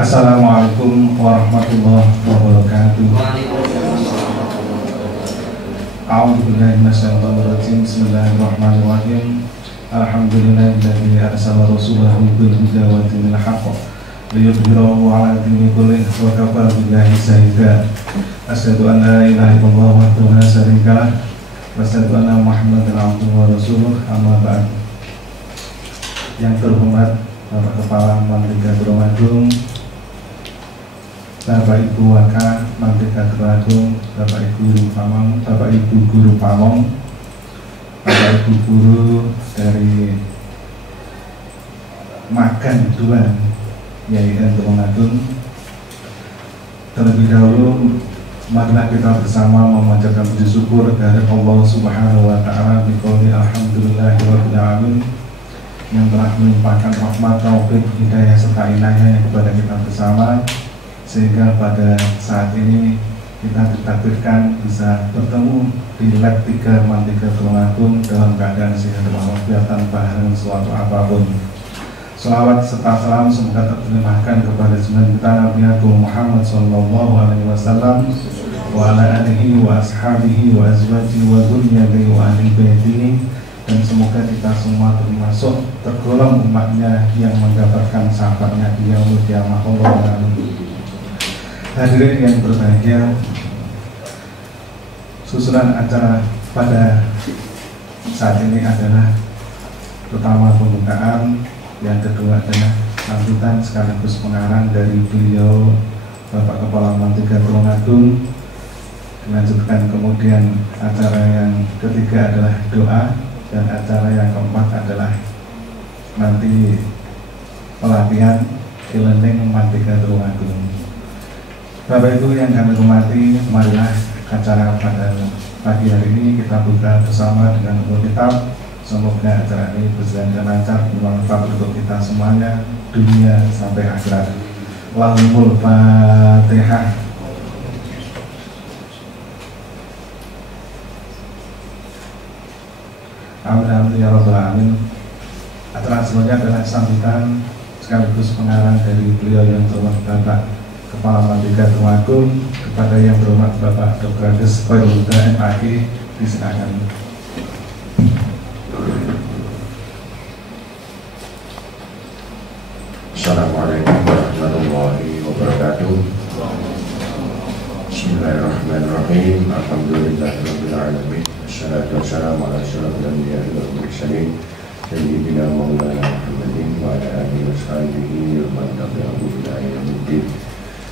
Assalamualaikum warahmatullahi wabarakatuh. A'udzubillahi minasyaitonirrajim. Bismillahirrahmanirrahim. Alhamdulillahilladzi arsala rasulahu bil huda wa dinil haqq liyudhhirahu 'ala dini kullih wa kafaa billahi shahida. Asyhadu an la ilaha illallah wahdahu la syarika lah wa asyhadu anna Muhammadan 'abduhu wa rasuluh. Amma ba'd. Yang terhormat Bapak Kepala Mandika Tulungagung, Bapak Ibu Waka Mandika Tulungagung, Bapak Ibu Guru Pamong, Bapak Ibu Guru Pamong, Bapak Ibu Guru dari Makan Tuan YIN Tulungagung. Terlebih dahulu, marilah kita bersama memanjatkan puji syukur dari Allah Subhanahu wa Ta'ala biqouli alhamdulillahirabbil alamin, yang telah melimpahkan rahmat, taufik, hidayah serta inayahnya kepada kita bersama, sehingga pada saat ini kita ditakdirkan bisa bertemu di lab 3 Mandika Tulungagung dalam keadaan sehat walafiat tanpa halangan suatu apapun. Shalawat serta salam semoga terlimpahkan kepada junjungan kita Nabi Agung Muhammad Sallallahu Alaihi Wasallam wa ala alihi wa ashabihi wa azwajihi wa dzurriyyatihi wa ahli baitihi, dan semoga kita semua termasuk tergolong umatnya yang mendapatkan syafaatnya di yaumul qiyamah. Hadirin yang berbahagia, susunan acara pada saat ini adalah pertama pembukaan, yang kedua adalah sambutan sekaligus pengarang dari beliau Bapak Kepala Mandika Tulungagung. Dilanjutkan kemudian acara yang ketiga adalah doa, dan acara yang keempat adalah nanti pelatihan e-learning Mandika Tulungagung. Bapak Ibu yang kami hormati, marilah acara pada pagi hari ini kita buka bersama dengan buku kitab. Semoga acara ini berjalan lancar, bermanfaat untuk kita semuanya, dunia sampai akhirat. Lahumul Fatihah. Amin ya rabbal alamin. Acara selanjutnya adalah sambutan sekaligus pengarang dari beliau yang terhormat Bapak Kepala Mandika Tulungagung kepada yang terhormat Bapak Dr. Andes Khairul Huda MAG. Disilakan. Assalamualaikum warahmatullahi wabarakatuh. Bismillahirrahmanirrahim. Alhamdulillahirabbil alamin. Wassalatu wassalamu ala asyrofil anbiya'i wal mursalin sayyidina maulana Muhammadin wa ala alihi washabihi wa man tabi'ahum ila yaumiddin.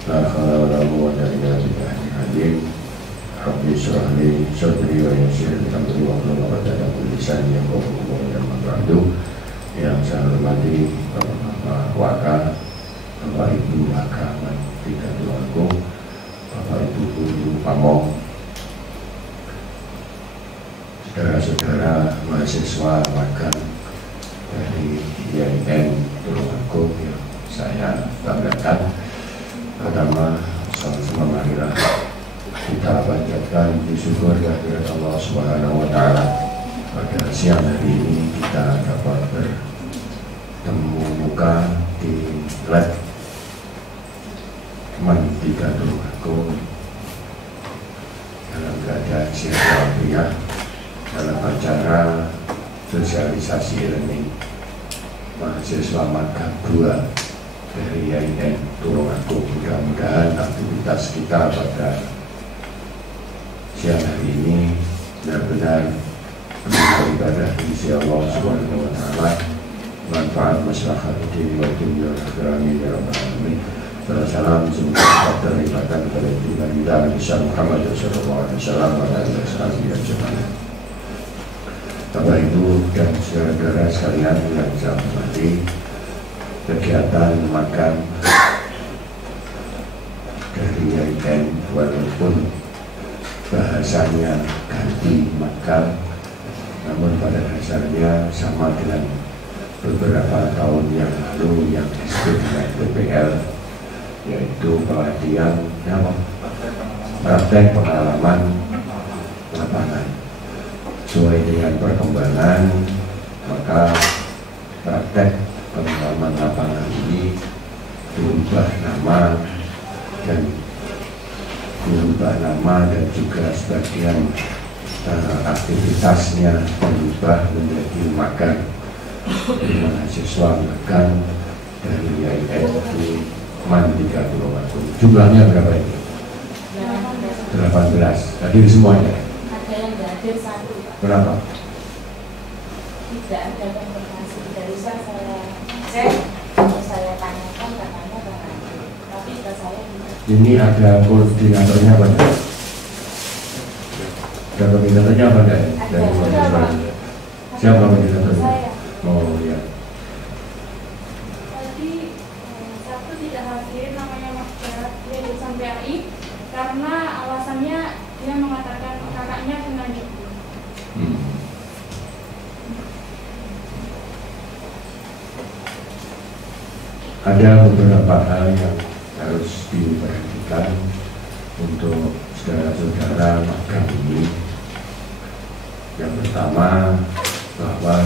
La haula wala quwwata illa billahil azim. Rabbi shrah li sadri wa yassir li amri wahlul 'uqdatam min lisani yafqahu qawli. Amma ba'du. Yang saya hormati Bapak Waka, Bapak Ibu Waka Mandika Tulungagung, Bapak Ibu Guru Pamong, saudara-saudara mahasiswa magang dari YIN Tulungagung yang saya banggakan. Pertama, sama-sama marilah kita panjatkan syukur kehadirat Allah Subhanahu wa Ta'ala. Pada siang hari ini kita dapat bertemu muka di lab Mandika Tulungagung dalam keadaan sehat walafiat dalam acara sosialisasi e-learning mahasiswa magang 2 dari YIN Tulungagung. Mudah-mudahan aktivitas kita pada siang hari ini benar-benar beribadah di sisi Allah Subhanahu wa Ta'ala, manfaat masyarakat di wa dunya amin ya rabbal alamin. Salam semoga dapat terlibatkan kepada junjungan kita Nabi Muhammad sallallahu alaihi wasallam wa ala alihi wasallam. Bapak Ibu dan saudara sekalian yang saya hormati, kegiatan magang dari YIN walaupun bahasanya ganti magang, namun pada dasarnya sama dengan beberapa tahun yang lalu yang disebut dengan PPL, yaitu pelatihan praktek pengalaman lapangan. Sesuai dengan perkembangan, maka praktek pengalaman lapangan ini berubah nama dan juga sebagian aktivitasnya berubah menjadi magang mahasiswa magang dari IAIN di Mandika Tulungagung. Jumlahnya berapa ini? 18. Hadir semuanya? Ada yang nggak hadir satu. Kenapa? Tidak ada konfirmasi dari saya cek, terus saya tanyakan katanya nggak hadir. Tapi ke saya tidak. Ini ada koordinatornya apa enggak? Ada koordinatornya apa enggak? Dari mahasiswa. Siapa koordinatornya? Saya. Oh ya. Tadi satu tidak hadir namanya Mas Berat, dia lulusan PAI karena alasannya dia mengatakan kakaknya kena nyebur. Ada beberapa hal yang harus diperhatikan untuk saudara-saudara magang ini. Yang pertama, bahwa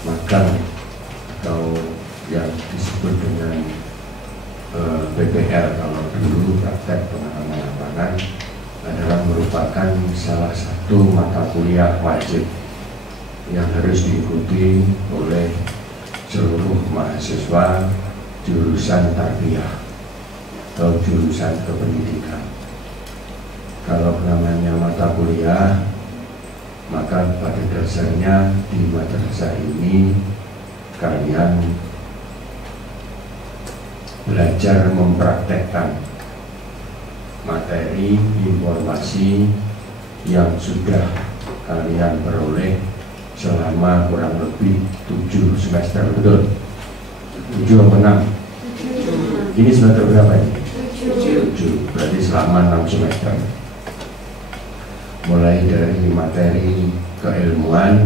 magang atau yang disebut dengan PPL kalau dulu praktek pengalaman lapangan adalah merupakan salah satu mata kuliah wajib yang harus diikuti oleh seluruh mahasiswa jurusan tarbiyah atau jurusan kependidikan. Kalau namanya mata kuliah, maka pada dasarnya di madrasah ini kalian belajar mempraktekkan materi informasi yang sudah kalian peroleh selama kurang lebih 7 semester, betul? 7 apa 6? Ini semester berapa ini? 7, berarti selama 6 semester. Mulai dari materi keilmuan,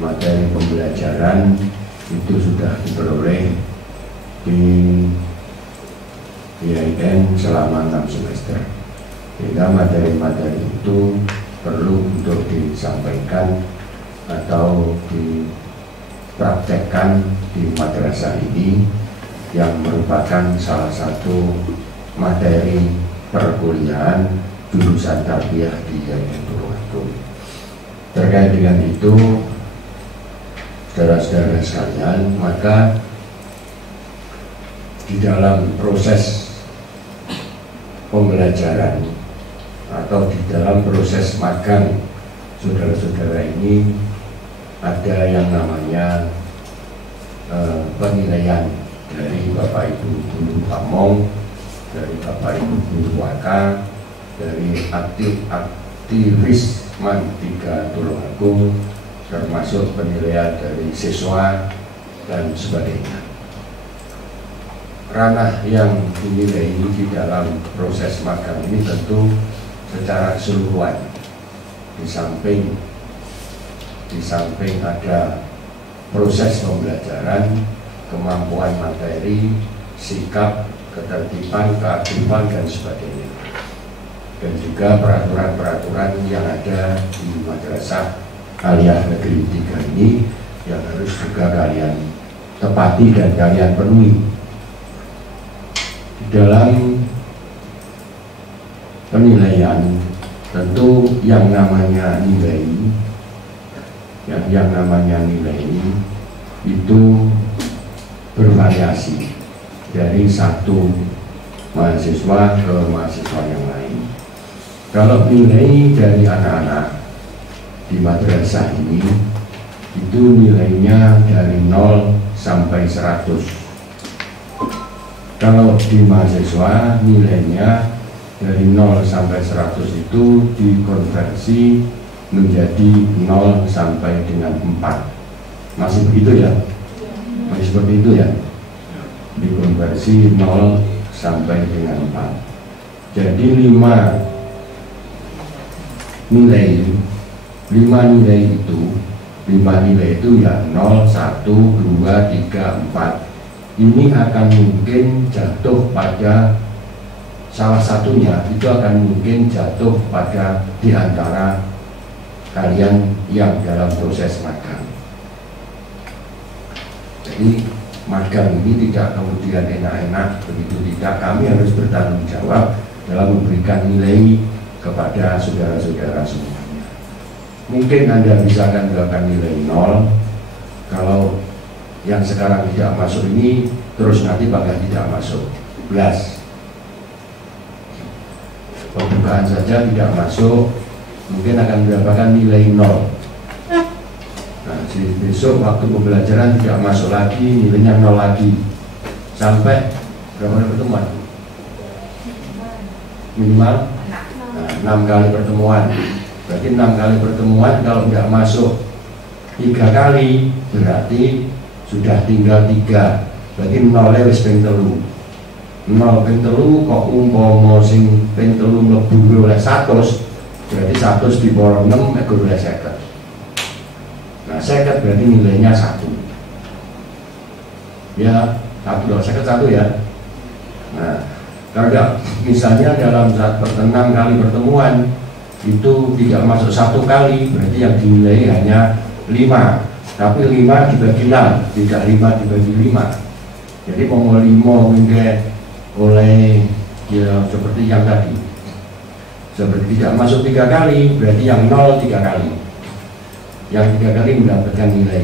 materi pembelajaran itu sudah diperoleh di IAIN selama 6 semester. Sehingga materi-materi itu perlu untuk disampaikan atau dipraktekkan di madrasah ini yang merupakan salah satu materi perkuliahan jurusan tarbiyah di IAIN Tulungagung. Terkait dengan itu, saudara-saudara sekalian, maka di dalam proses pembelajaran atau di dalam proses magang saudara-saudara ini ada yang namanya penilaian dari Bapak Ibu Guru Pamong, dari Bapak Ibu Guru Waka, dari aktivis Mandika Tulungagung, termasuk penilaian dari siswa dan sebagainya. Ranah yang dinilai di dalam proses magang ini tentu secara keseluruhan, di samping ada proses pembelajaran, kemampuan materi, sikap, ketertiban, keaktifan dan sebagainya, dan juga peraturan-peraturan yang ada di madrasah Aliyah Negeri 3 ini yang harus juga kalian tepati dan kalian penuhi. Dalam penilaian tentu yang namanya nilai itu bervariasi dari satu mahasiswa ke mahasiswa yang lain. Kalau nilai dari anak-anak di madrasah ini itu nilainya dari 0 sampai 100. Kalau di mahasiswa nilainya dari 0 sampai 100 itu dikonversi menjadi 0 sampai dengan 4. Masih begitu ya? Masih seperti itu ya? Dikonversi 0 sampai dengan 4. Jadi 5 nilai itu ya 0, 1, 2, 3, 4. Ini akan mungkin jatuh pada salah satunya, itu akan mungkin jatuh pada di antara kalian yang dalam proses magang. Jadi magang ini tidak kemudian enak-enak, begitu tidak, kami harus bertanggung jawab dalam memberikan nilai kepada saudara-saudara semuanya. Mungkin Anda bisa akan mendapatkan nilai 0 kalau yang sekarang tidak masuk ini terus nanti bakal tidak masuk belas. Pembukaan saja tidak masuk, mungkin akan mendapatkan nilai 0. Nah, besok waktu pembelajaran tidak masuk lagi, nilainya 0 lagi. Sampai berapa kali pertemuan? Minimal 6 kali pertemuan. Berarti 6 kali pertemuan kalau tidak masuk 3 kali berarti sudah tinggal 3. Berarti 0 wis ping 3. 0 ping 3 kok umpama sing ping 3 mlebu oleh 100, berarti 100 dipolo 6 nek oleh 50. Nah, 50 berarti nilainya 1. Ya, 1 loh, 51 ya. Nah, kalau tidak, misalnya dalam 6 kali pertemuan itu tidak masuk 1 kali, berarti yang dinilai hanya 5. Tapi 5 dibagi 6, tidak 5 dibagi 5. Jadi mau 5 mungkin oleh ya, seperti yang tadi, seperti tidak masuk 3 kali, berarti yang 0 3 kali. Yang 3 kali mendapatkan nilai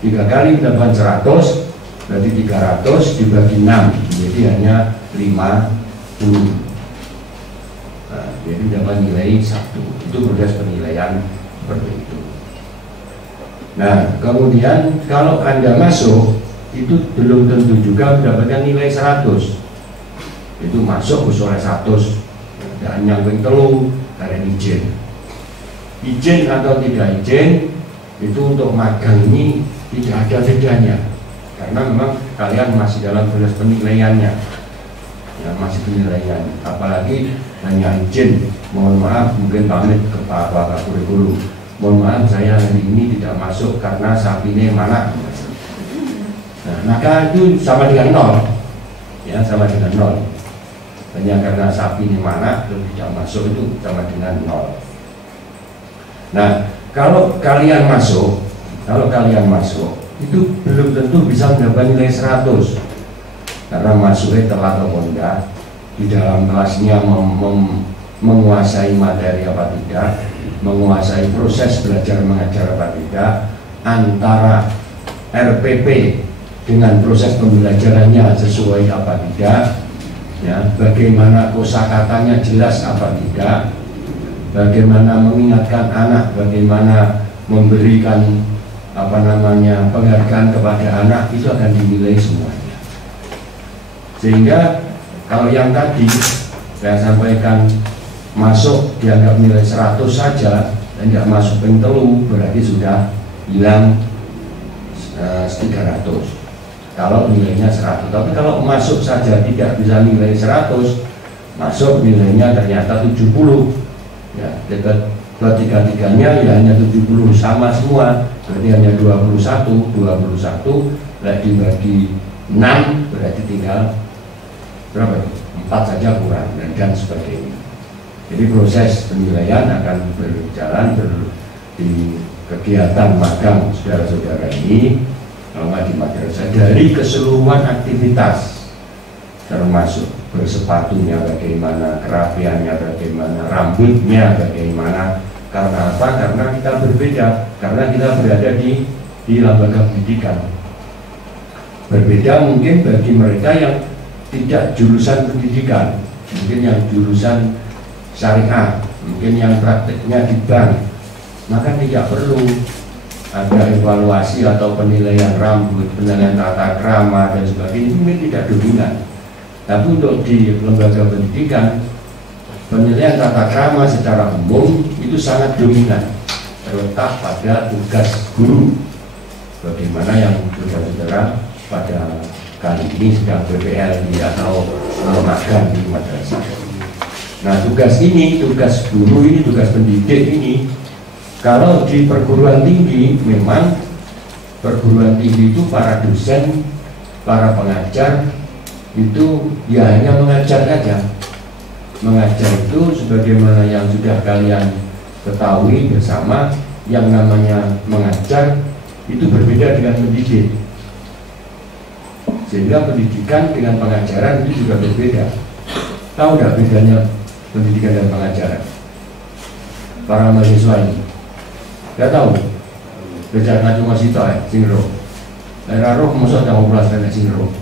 3 kali mendapatkan 100, berarti 300 dibagi 6, jadi hanya 50. Nah, jadi dapat nilai 1. Itu proses penilaian seperti itu. Nah, kemudian kalau Anda masuk, itu belum tentu juga mendapatkan nilai 100. Itu masuk oleh 100 dan yang ping 3 karena izin atau tidak izin itu untuk magang ini tidak ada bedanya, karena memang kalian masih dalam proses penilaiannya ya, masih penilaian. Apalagi hanya izin, mohon maaf mungkin pamit ke Pak Kurikulum, mohon maaf saya hari ini tidak masuk karena sapinya mana. Nah, maka itu sama dengan 0 ya, sama dengan 0. Hanya karena sapi ini mana tidak masuk itu sama dengan 0. Nah, kalau kalian masuk itu belum tentu bisa mendapat nilai 100 karena masuknya telat atau enggak, di dalam kelasnya menguasai materi apa tidak, menguasai proses belajar mengajar apa tidak, antara RPP dengan proses pembelajarannya sesuai apa tidak, ya, bagaimana kosakatanya jelas apa tidak, bagaimana mengingatkan anak, bagaimana memberikan penghargaan kepada anak, itu akan dinilai semuanya. Sehingga kalau yang tadi saya sampaikan masuk dianggap nilai 100 saja dan tidak masuk ping 3, berarti sudah hilang 300 kalau nilainya 100. Tapi kalau masuk saja tidak bisa nilai 100, masuk nilainya ternyata 70 ya, ketiga-tiganya ya hanya 70, sama semua, berarti hanya 21 lagi dibagi 6 berarti tinggal berapa? 4 saja kurang dan sebagainya. Jadi proses penilaian akan berjalan di kegiatan magang saudara-saudara ini, kalau nggak di madrasah, dari keseluruhan aktivitas, termasuk bersepatunya bagaimana, kerapiannya bagaimana, rambutnya bagaimana. Karena apa? Karena kita berbeda, karena kita berada di lembaga pendidikan. Berbeda mungkin bagi mereka yang tidak jurusan pendidikan, mungkin yang jurusan syariah, mungkin yang prakteknya di bank, maka tidak perlu ada evaluasi atau penilaian rambut, penilaian tata krama dan sebagainya, mungkin tidak dominan. Tapi untuk di lembaga pendidikan, penilaian tata krama secara umum itu sangat dominan, terletak pada tugas guru. Bagaimana yang saudara-saudara pada kali ini sedang PPL atau magang di madrasah. Nah, tugas ini, tugas guru ini, tugas pendidik ini, kalau di perguruan tinggi, memang perguruan tinggi itu para dosen, para pengajar itu ya hanya mengajar saja. Mengajar itu sebagaimana yang sudah kalian ketahui bersama, yang namanya mengajar itu berbeda dengan mendidik. Sehingga pendidikan dengan pengajaran itu juga berbeda. Tahu nggak bedanya pendidikan dan pengajaran? Para mahasiswa ini nggak tahu. Beda ngaji masih tahu ya, singro. Daerah roh masuk yang ngobrol dengan singro.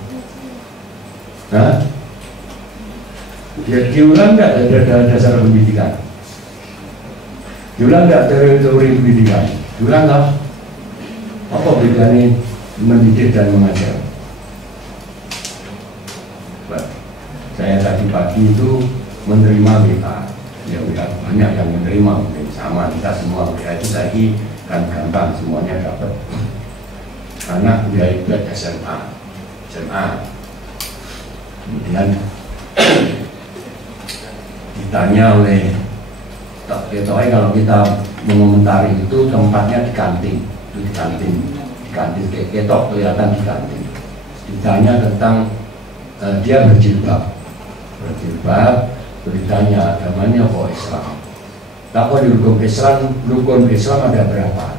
Nah, dia diulang nggak dari dasar pendidikan? Diulang nggak dari teori pendidikan? Diulang nggak? Apa bedanya mendidik dan mengajar? Saya tadi pagi itu menerima WA, ya banyak yang menerima, mungkin sama kita semua WA itu lagi kan gampang semuanya dapat. Anak dia ikut SMA, kemudian ditanya oleh kalau kita mengomentari itu tempatnya di kantin, ketok kelihatan di kantin. Ditanya tentang dia berjilbab, beritanya agamanya kok Islam. Kalau di rukun Islam ada berapa?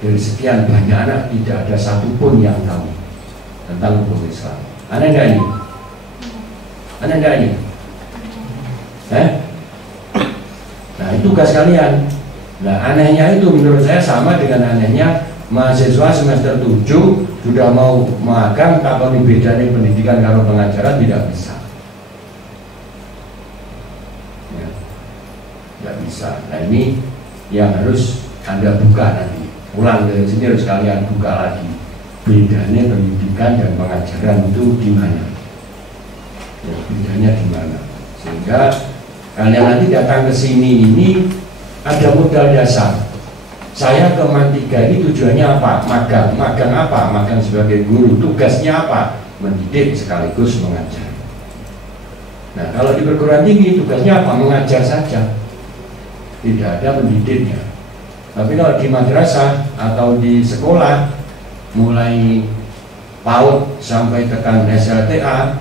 Dari sekian banyak anak tidak ada satupun yang tahu tentang rukun Islam. Aneh nggak ini? Nah itu tugas kalian. Nah anehnya itu menurut saya sama dengan anehnya mahasiswa semester 7 sudah mau magang, kalau dibedani pendidikan kalau pengajaran tidak bisa. Tidak bisa. Nah ini yang harus Anda buka nanti. Pulang dari sini harus kalian buka lagi. Bedanya pendidikan dan pengajaran itu di mana? Ya, bedanya di mana? Sehingga kalian nanti datang ke sini ini ada modal dasar. Saya ke Mantiga ini tujuannya apa? Magang apa? Magang sebagai guru. Tugasnya apa? Mendidik sekaligus mengajar. Nah kalau di perguruan tinggi tugasnya apa? Mengajar saja. Tidak ada pendidiknya. Tapi kalau di madrasah atau di sekolah, mulai PAUD sampai tekan SLTA,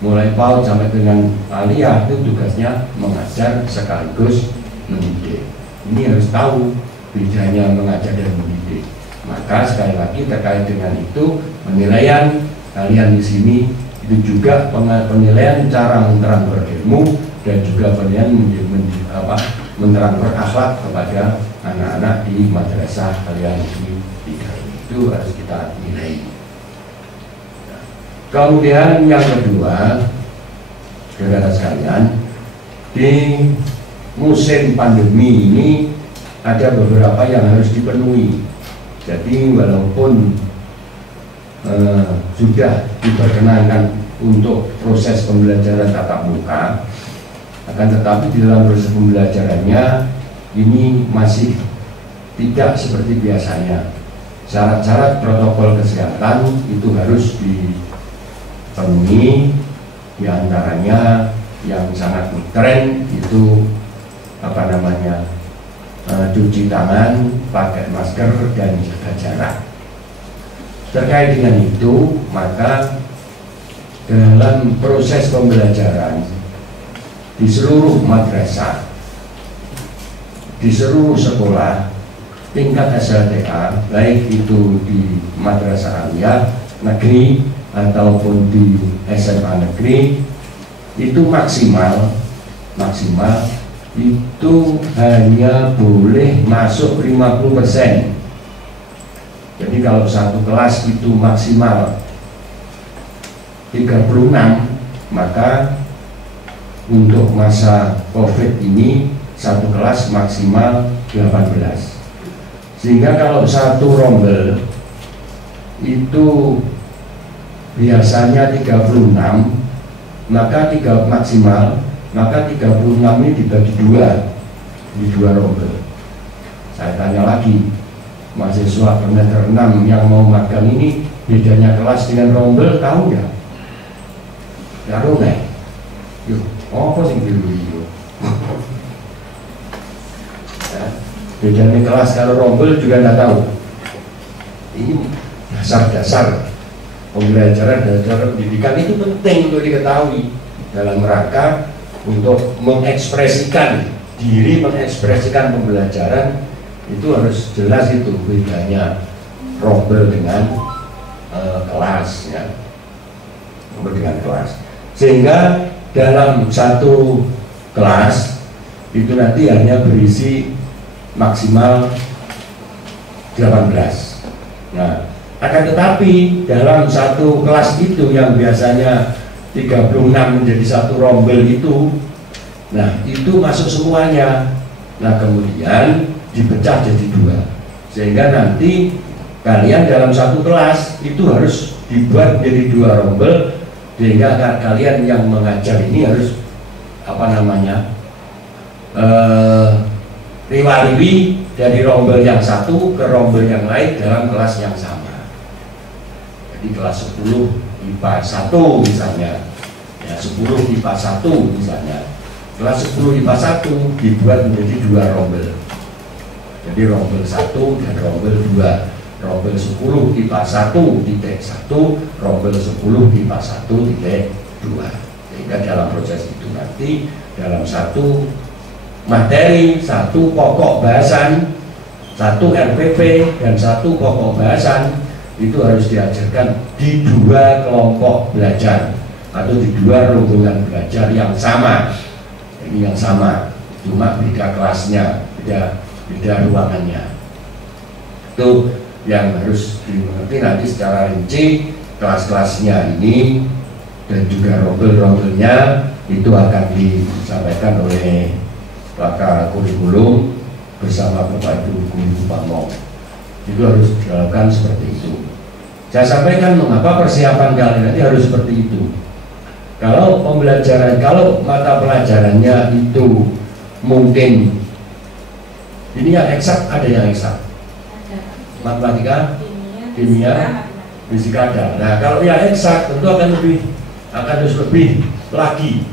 mulai PAUD sampai dengan aliyah, itu tugasnya mengajar sekaligus mendidik. Ini harus tahu bedanya mengajar dan mendidik. Maka sekali lagi terkait dengan itu, penilaian kalian di sini itu juga penilaian cara menerangkan ilmu dan juga penilaian menerangkan akhlak kepada anak-anak di madrasah kalian di itu harus kita nilai. Kemudian yang kedua, saudara sekalian, di musim pandemi ini ada beberapa yang harus dipenuhi. Jadi walaupun sudah diperkenankan untuk proses pembelajaran tatap muka, akan tetapi di dalam proses pembelajarannya ini masih tidak seperti biasanya. Syarat-syarat protokol kesehatan itu harus dipenuhi. Di antaranya yang sangat tren itu cuci tangan, pakai masker dan jaga jarak. Terkait dengan itu, maka dalam proses pembelajaran di seluruh madrasah, di seluruh sekolah tingkat SLTA, baik itu di madrasah aliyah negeri ataupun di SMA negeri, itu maksimal itu hanya boleh masuk 50%. Jadi kalau satu kelas itu maksimal 36, maka untuk masa COVID ini satu kelas maksimal 18. Sehingga kalau satu rombel itu biasanya 36, maka 3 maksimal, maka 36 ini dibagi di dua rombel. Saya tanya lagi, mahasiswa semester 6 yang mau magang ini bedanya kelas dengan rombel tahu nggak? Tahu nggak? Yuk, apa sih dulu? Bedanya kelas kalau rombel juga nggak tahu. Ini dasar-dasar pembelajaran, dasar pendidikan itu penting untuk diketahui dalam rangka untuk mengekspresikan diri, mengekspresikan pembelajaran. Itu harus jelas itu bedanya rombel dengan kelas ya. kepentingan kelas. Sehingga dalam satu kelas itu nanti hanya berisi maksimal 18. Nah, akan tetapi dalam satu kelas itu yang biasanya 36 menjadi satu rombel itu, nah itu masuk semuanya. Nah kemudian dipecah jadi 2, sehingga nanti kalian dalam satu kelas itu harus dibuat menjadi 2 rombel, sehingga kalian yang mengajar ini harus riwariwi dari rombel yang satu ke rombel yang lain dalam kelas yang sama. Jadi kelas 10 IPA 1 misalnya, ya 10 IPA 1 misalnya, kelas 10 IPA 1 dibuat menjadi 2 rombel. Jadi rombel 1 dan rombel 2, rombel 10 IPA 1.1, rombel 10 IPA 1.2. Sehingga dalam proses itu nanti dalam satu materi, satu pokok bahasan, satu RPP dan satu pokok bahasan itu harus diajarkan di 2 kelompok belajar atau di 2 rombongan belajar yang sama. Ini yang sama, cuma beda kelasnya, beda ruangannya. Itu yang harus dimengerti nanti secara rinci. Kelas-kelasnya ini dan juga rombel-rombelnya itu akan disampaikan oleh pakar kurikulum bersama Bapak Ibu Guru Pamong. Itu harus dilakukan seperti itu. Saya sampaikan mengapa persiapan kalian nanti harus seperti itu. Kalau pembelajaran, kalau mata pelajarannya itu mungkin ini yang eksak, ada yang eksak, matematika, kimia, fisika ada. Nah kalau yang eksak tentu akan harus lebih lagi.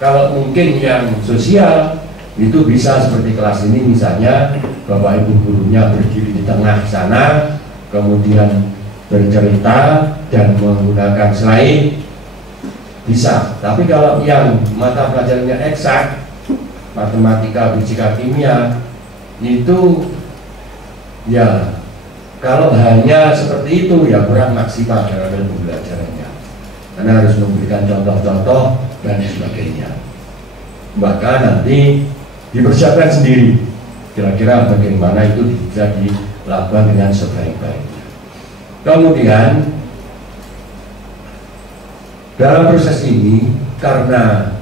Kalau mungkin yang sosial itu bisa seperti kelas ini misalnya, Bapak Ibu gurunya berdiri di tengah sana, kemudian bercerita dan menggunakan slide, bisa. Tapi kalau yang mata pelajarannya eksak, matematika, fisika, kimia, itu ya kalau hanya seperti itu ya kurang maksimal dalam pembelajarannya, karena harus memberikan contoh-contoh dan sebagainya. Maka nanti dipersiapkan sendiri kira-kira bagaimana itu bisa dilakukan dengan sebaik-baiknya. Kemudian dalam proses ini karena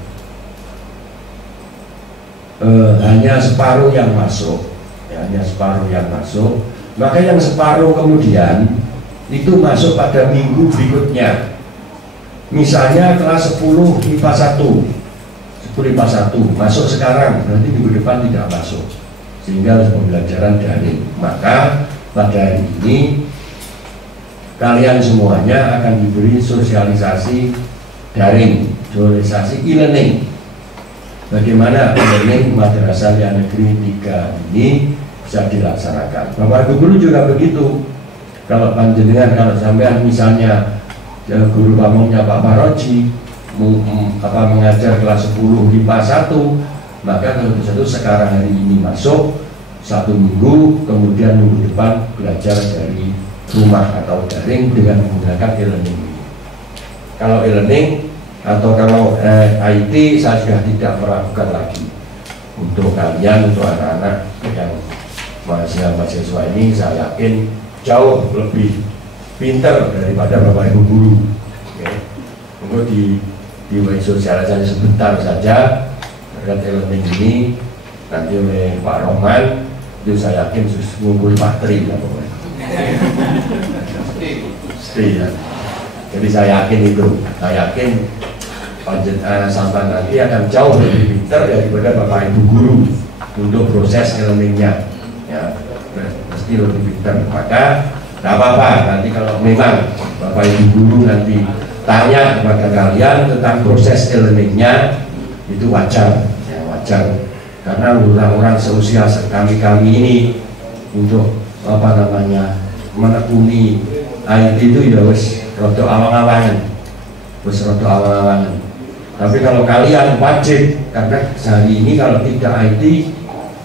hanya separuh yang masuk, ya, hanya separuh yang masuk, maka yang separuh kemudian itu masuk pada minggu berikutnya. Misalnya kelas 10 IPA 1, 10 IPA 1 masuk sekarang, berarti minggu depan tidak masuk, sehingga harus pembelajaran daring. Maka pada hari ini kalian semuanya akan diberi sosialisasi daring, sosialisasi e-learning. Bagaimana e-learning Madrasah Negeri 3 ini bisa dilaksanakan. Bapak Ibu guru juga begitu. Kalau panjenengan, kalau sampean misalnya guru pamongnya Pak Paroji mengajar kelas 10 IPA 1, maka kalau satu sekarang hari ini masuk 1 minggu, kemudian minggu depan belajar dari rumah atau daring dengan menggunakan e-learning. Kalau e-learning atau kalau IT saya sudah tidak melakukan lagi. Untuk kalian, untuk anak-anak yang mahasiswa ini, saya yakin jauh lebih pintar daripada Bapak Ibu guru. Untuk di sosialisasi sebentar saja terkait e-learning ini nanti oleh Pak Roman, itu saya yakin ngumpul Pak Tri ya pokoknya. Ya. Jadi saya yakin itu, saya yakin sampai nanti akan jauh lebih pintar daripada Bapak Ibu guru untuk proses e-learningnya, ya, pasti lebih pintar. Maka tidak apa-apa nanti kalau memang Bapak Ibu guru nanti tanya kepada kalian tentang proses e-learningnya, itu wajar, ya, wajar. Karena orang-orang seusia kami ini untuk menekuni IT itu ya wis rada awang-awangan, Tapi kalau kalian wajib, karena sehari ini kalau tidak IT,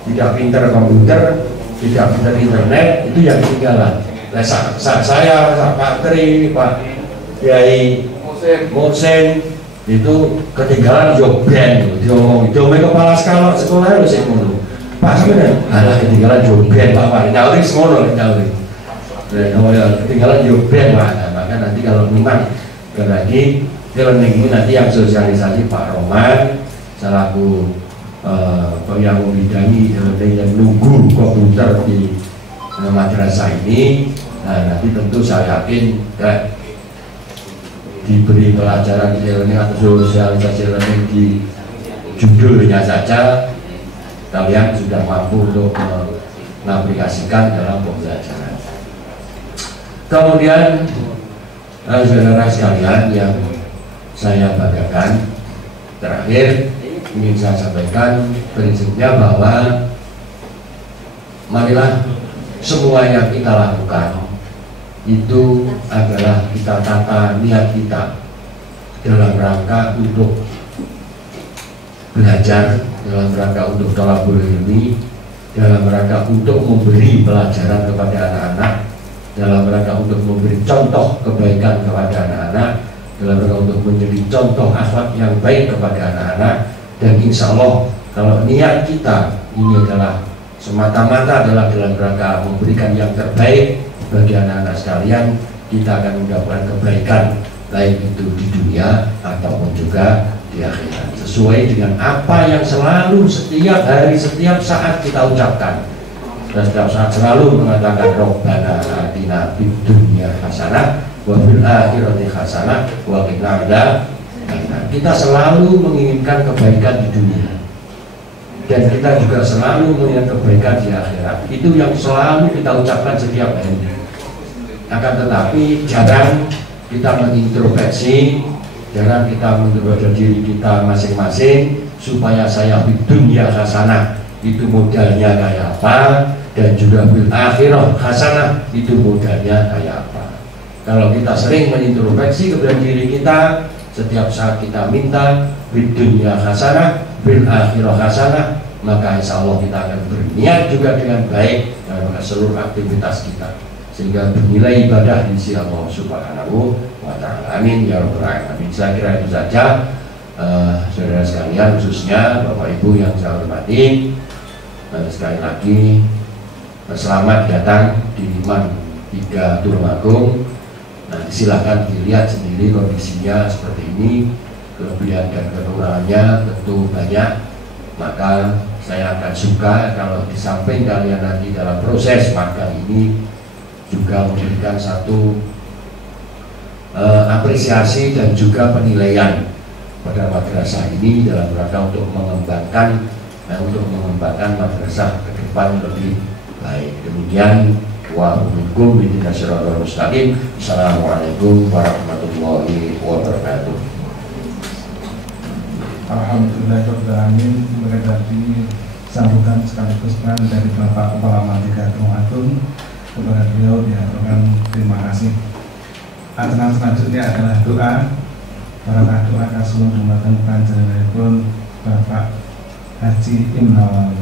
tidak pintar komputer, tidak pintar internet, itu yang ketinggalan. Nah, saya Pak Tri, Pak Kiai Mosen itu ketinggalan joben, diomong kepala sekolah itu sih ngono. Pak sebenarnya alah ketinggalan joben Pak, nyauri semono nyauri. Ketinggalan joben Pak, maka nanti kalau memang lagi learning ini nanti yang sosialisasi Pak Roman selaku yang membidangi yang nunggu komputer di madrasah ini. Nah, nanti tentu saya yakin diberi pelajaran e-learning atau sosialisasi learning di judulnya saja kalian sudah mampu untuk mengaplikasikan dalam pembelajaran. Kemudian saudara sekalian yang saya banggakan, terakhir ingin saya sampaikan prinsipnya bahwa marilah semua yang kita lakukan itu adalah kita tata niat kita dalam rangka untuk belajar, dalam rangka untuk thalabul ilmi, dalam rangka untuk memberi pelajaran kepada anak-anak, dalam rangka untuk memberi contoh kebaikan kepada anak-anak, dalam rangka untuk menjadi contoh akhlak yang baik kepada anak-anak. Dan insya Allah kalau niat kita ini adalah semata-mata adalah dalam rangka memberikan yang terbaik bagi anak-anak sekalian, kita akan mendapatkan kebaikan baik itu di dunia ataupun juga di akhirat, sesuai dengan apa yang selalu setiap hari, setiap saat kita ucapkan. Dan setiap saat selalu mengatakan Rabbana atina fid dunya hasanah wa fil akhirati hasanah wa qina adzabannar. Kita selalu menginginkan kebaikan di dunia dan kita juga selalu menginginkan kebaikan di akhirat. Itu yang selalu kita ucapkan setiap hari. Akan tetapi jarang kita mengintrospeksi, jarang kita mencoba diri kita masing-masing supaya saya di dunia hasanah itu modalnya kayak apa, dan juga bil akhirah hasanah itu modalnya kayak apa. Kalau kita sering mengintrospeksi kepada diri kita, setiap saat kita minta di dunia hasanah bil akhirah hasanah, maka insya Allah kita akan berniat juga dengan baik dalam seluruh aktivitas kita, sehingga bernilai ibadah di sisi Allah Subhanahu wa Ta'ala. Amin ya rabbal alamin. Saya kira itu saja, saudara sekalian, khususnya Bapak Ibu yang saya hormati. Sekali lagi selamat datang di Liman 3 Tulungagung. Silahkan dilihat sendiri kondisinya seperti ini, kelebihan dan kekurangannya tentu banyak. Maka saya akan suka kalau di samping kalian nanti dalam proses magang ini juga memberikan satu apresiasi dan juga penilaian pada madrasah ini dalam rangka untuk mengembangkan madrasah ke depan lebih baik. Demikian wa bikum bidinasyirul mustaqim. Assalamualaikum warahmatullahi wabarakatuh. Alhamdulillahirabbil alamin. Menghadapi sambutan sekaligus peran dari Bapak Kepala Malika Tulungagung, kepada beliau diaturkan terima kasih. Acara selanjutnya adalah doa. Para doa kasuh dumateng panjenenganipun Bapak Haji Imnawawi.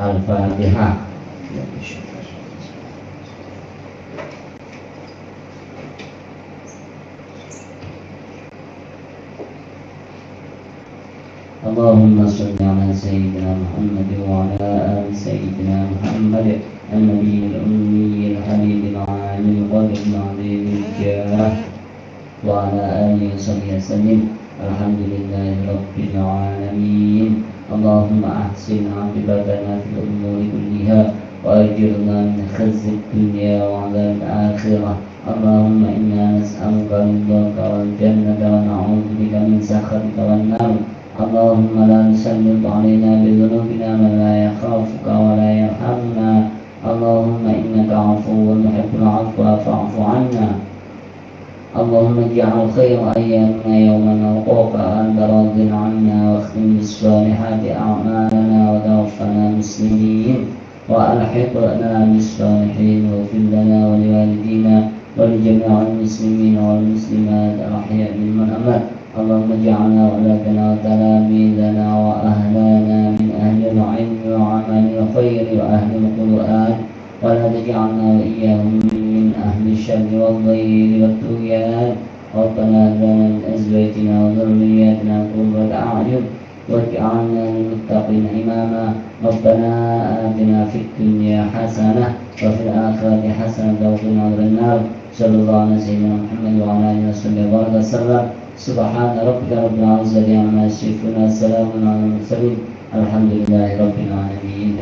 Al-Fatihah. اللهم صل على سيدنا محمد وعلى آل سيدنا محمد النبي الأمي الحبيب العالي القدر العظيم الجاه وعلى آله وصحبه وسلم. الحمد لله رب العالمين. اللهم أحسن عاقبتنا في الأمور كلها وأجرنا من خزي الدنيا وعذاب الآخرة. اللهم إنا نسألك رضاك والجنة ونعوذ بك من سخطك والنار. اللهم لا تسلط علينا بذنوبنا من لا يخافك ولا يرحمنا. اللهم إنك عفو تحب العفو فاعف عنا. اللهم اجعل خير أيامنا يوم نلقاك أنت راض عنا، واختم بالصالحات أعمالنا وتوفنا مسلمين وألحقنا بالصالحين، واغفر لنا ولوالدينا ولجميع المسلمين والمسلمات الأحياء منهم والأموات. اللهم اجعلنا ولدنا وتلاميذنا وأهلنا من أهل العلم وعمل الخير وأهل القرآن، ولا تجعلنا وإياهم من أهل الشر والضير والطغيان. ربنا هب لنا من أزواجنا وذرياتنا قرة أعين واجعلنا للمتقين إماما. ربنا آتنا في الدنيا حسنة وفي الآخرة حسنة وقنا عذاب النار. صلى الله على سيدنا محمد وعلى آله وصحبه وسلم. سبحان ربك رب العزة عما يصفون، والسلام على المرسلين، الحمد لله رب العالمين.